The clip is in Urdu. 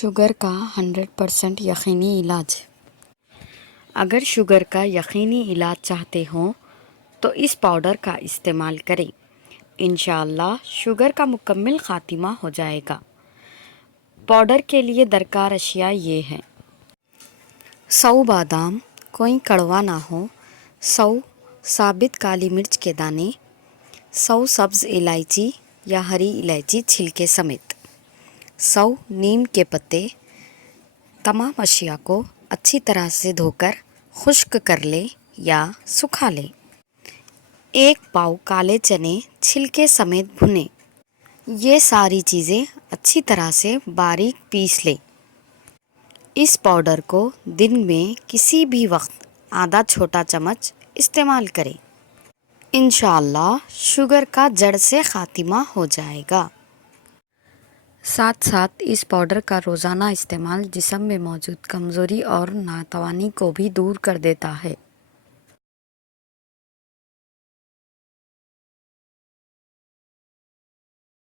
شوگر کا 100% یقینی علاج۔ اگر شوگر کا یقینی علاج چاہتے ہوں تو اس پاؤڈر کا استعمال کریں۔ انشاءاللہ شوگر کا مکمل خاتمہ ہو جائے گا۔ پاؤڈر کے لیے درکار اشیاء یہ ہیں: 100 بادام، کوئی کڑوا نہ ہو، 100 ثابت کالی مرچ کے دانے، 100 سبز الائچی یا ہری الائچی چھلکے سمیت، 100 نیم کے پتے۔ تمام اشیاء کو اچھی طرح سے دھو کر خشک کر لیں یا سکھا لیں۔ 1 پاؤ کالے چنے چھلکے سمیت بھنیں۔ یہ ساری چیزیں اچھی طرح سے باریک پیس لیں۔ اس پاؤڈر کو دن میں کسی بھی وقت آدھا چھوٹا چمچ استعمال کریں۔ انشاءاللہ شوگر کا جڑ سے خاتمہ ہو جائے گا۔ ساتھ ساتھ اس پاؤڈر کا روزانہ استعمال جسم میں موجود کمزوری اور ناتوانی کو بھی دور کر دیتا ہے۔